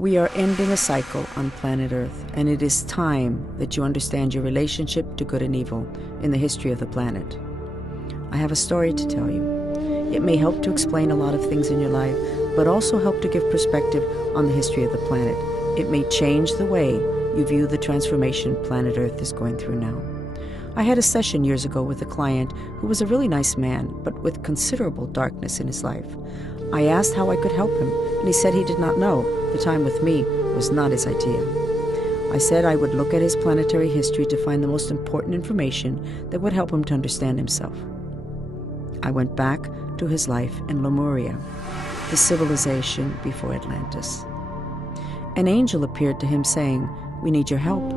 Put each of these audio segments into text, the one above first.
We are ending a cycle on planet Earth, and it is time that you understand your relationship to good and evil in the history of the planet. I have a story to tell you. It may help to explain a lot of things in your life, but also help to give perspective on the history of the planet. It may change the way you view the transformation planet Earth is going through now. I had a session years ago with a client who was a really nice man, but with considerable darkness in his life. I asked how I could help him, and he said he did not know. The time with me was not his idea. I said I would look at his planetary history to find the most important information that would help him to understand himself. I went back to his life in Lemuria, the civilization before Atlantis. An angel appeared to him saying, "We need your help."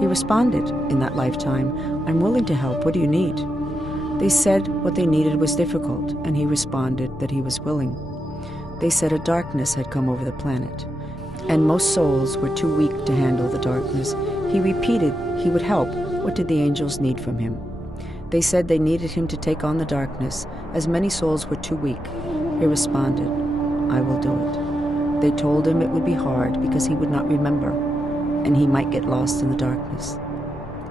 He responded in that lifetime, "I'm willing to help. What do you need?" They said what they needed was difficult, and he responded that he was willing. They said a darkness had come over the planet, and most souls were too weak to handle the darkness. He repeated he would help. What did the angels need from him? They said they needed him to take on the darkness, as many souls were too weak. He responded, "I will do it." They told him it would be hard because he would not remember, and he might get lost in the darkness.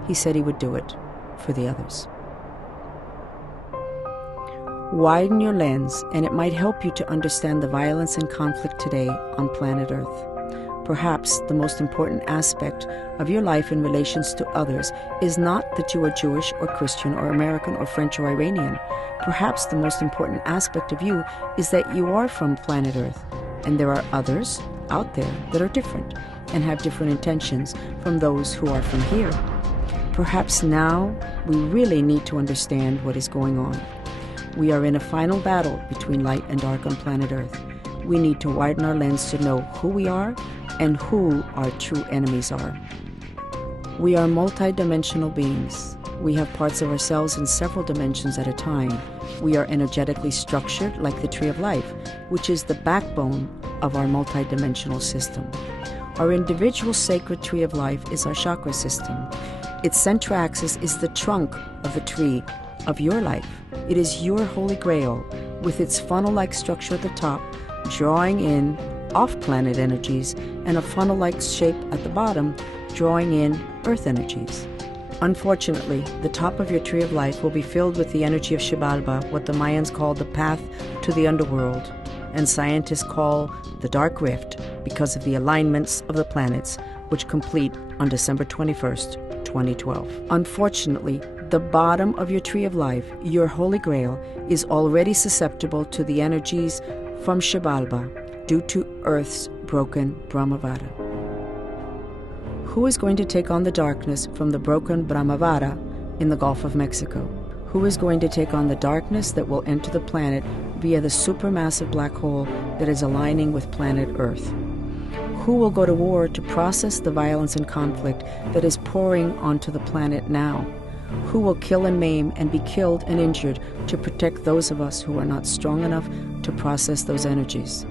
He said he would do it for the others. Widen your lens, and it might help you to understand the violence and conflict today on planet Earth. Perhaps the most important aspect of your life in relations to others is not that you are Jewish or Christian or American or French or Iranian. Perhaps the most important aspect of you is that you are from planet Earth, and there are others out there that are different and have different intentions from those who are from here. Perhaps now we really need to understand what is going on. We are in a final battle between light and dark on planet Earth. We need to widen our lens to know who we are and who our true enemies are. We are multi-dimensional beings. We have parts of ourselves in several dimensions at a time. We are energetically structured like the tree of life, which is the backbone of our multi-dimensional system. Our individual sacred tree of life is our chakra system. Its central axis is the trunk of the tree of your life. It is your holy grail, with its funnel-like structure at the top, drawing in off-planet energies, and a funnel-like shape at the bottom, drawing in earth energies. Unfortunately, the top of your tree of life will be filled with the energy of Xibalba, what the Mayans call the path to the underworld, and scientists call the dark rift because of the alignments of the planets, which complete on December 21st, 2012. Unfortunately, the bottom of your tree of life, your holy grail, is already susceptible to the energies from Xibalba due to Earth's broken Brahmavara. Who is going to take on the darkness from the broken Brahmavara in the Gulf of Mexico? Who is going to take on the darkness that will enter the planet via the supermassive black hole that is aligning with planet Earth? Who will go to war to process the violence and conflict that is pouring onto the planet now? Who will kill and maim and be killed and injured to protect those of us who are not strong enough to process those energies?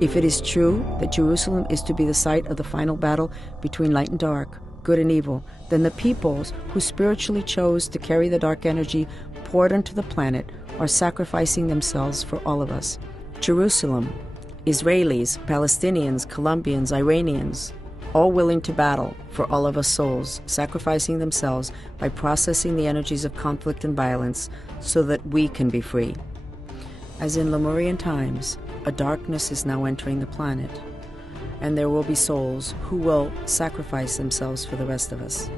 If it is true that Jerusalem is to be the site of the final battle between light and dark, good and evil, then the peoples who spiritually chose to carry the dark energy poured onto the planet are sacrificing themselves for all of us. Jerusalem, Israelis, Palestinians, Colombians, Iranians, all willing to battle for all of us souls, sacrificing themselves by processing the energies of conflict and violence so that we can be free. As in Lemurian times, a darkness is now entering the planet, and there will be souls who will sacrifice themselves for the rest of us.